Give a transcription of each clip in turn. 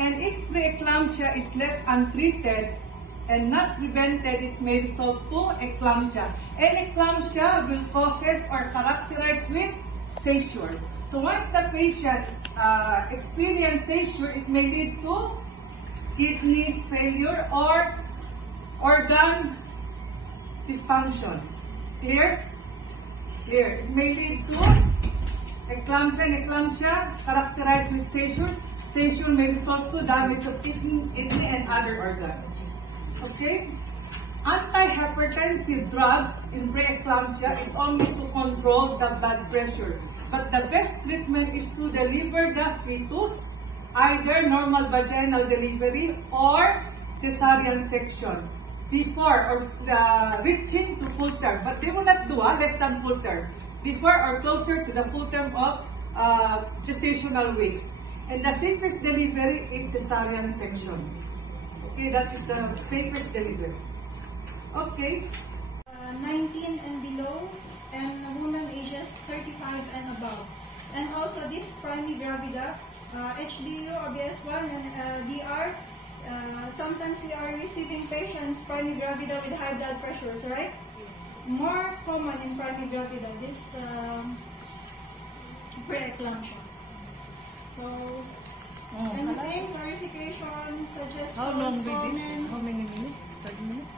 And if preeclampsia is left untreated and not prevented, it may result to eclampsia. And eclampsia will causes or characterized with seizure. So once the patient experience seizure, it may lead to kidney failure or organ dysfunction. Clear? Clear. It may lead to eclampsia, and eclampsia characterized with seizure. Seizure may result to damage of kidney and other organs. Okay? Antihypertensive drugs in preeclampsia is only to control the blood pressure. But the best treatment is to deliver the fetus, either normal vaginal delivery or cesarean section before or reaching to full term. But they will not do less than full term. Before or closer to the full term of gestational weeks. And the safest delivery is cesarean section. Okay, that is the safest delivery. Okay. 19 and below, and women ages 35 and above. And also this primary gravida, HDU, OBS1, and DR. Sometimes we are receiving patients primary gravida with high blood pressures, right? More common in primary gravida, this preeclampsia. So, anything, clarification, suggestions, How long will comments? this? How many minutes? 30 minutes?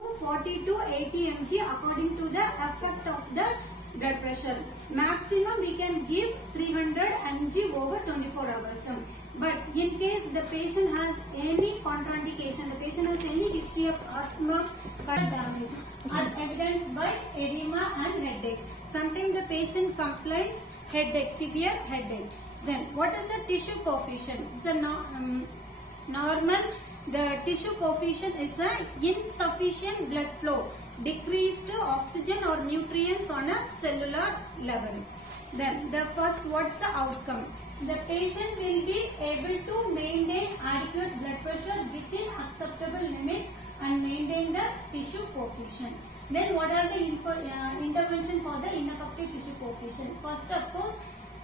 To 40 to 80 mg according to the effect of the blood pressure. Maximum we can give 300 mg over 24 hours. But in case the patient has any contraindication, the patient has any history of asthma, heart damage, as evidenced by edema and headache. Sometimes the patient complains headache, severe headache. Then what is the tissue coefficient? It's a normal. The tissue coefficient is a insufficient blood flow, decreased oxygen or nutrients on a cellular level. Then the first, what's the outcome? The patient will be able to maintain adequate blood pressure within acceptable limits and maintain the tissue coefficient. Then what are the intervention for the ineffective tissue coefficient? First, of course,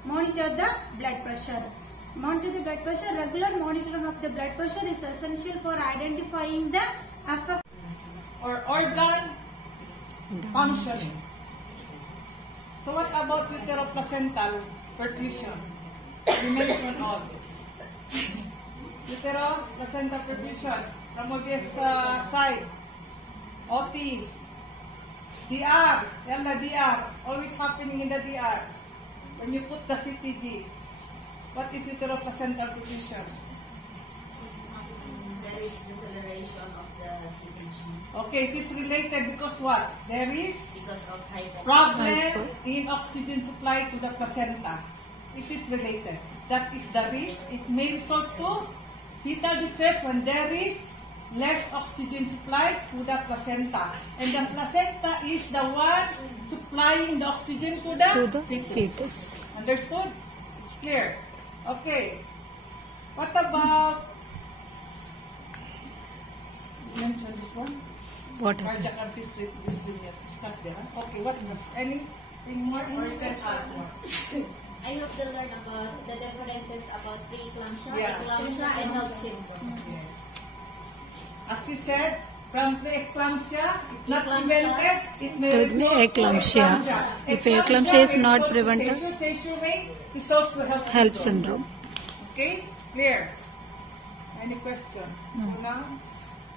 monitor the blood pressure. Monitor the blood pressure. Regular monitoring of the blood pressure is essential for identifying the effect or organ functioning. So what about uteroplacental perfusion? We mentioned all. Uteroplacental perfusion from obvious side. OT. DR. Yan the DR. Always happening in the DR. When you put the CTG. What is uteroplacental perfusion? There is deceleration of the CTG. Okay, it is related because what? There is Because of high problem in oxygen supply to the placenta. It is related. That is the risk. It may result to fetal distress when there is less oxygen supply to the placenta. And the placenta is the one supplying the oxygen to the fetus. Understood? It's clear. Okay. What about, you mentioned this one? What? Cardiac artery dystonia. It's not there. Huh? Okay, what else? Anything more? Or you can add more? I hope to learn about the differences about preeclampsia, Yeah. eclampsia, and health syndrome. Yes. As you said, from preeclampsia, if not prevented, it may It may result to eclampsia. If eclampsia is not prevented, seizure may result to health syndrome. Okay? Clear? Any question? No. So now,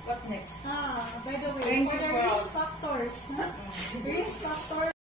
what next? By the way, Thank for you the for risk factors, risk factors.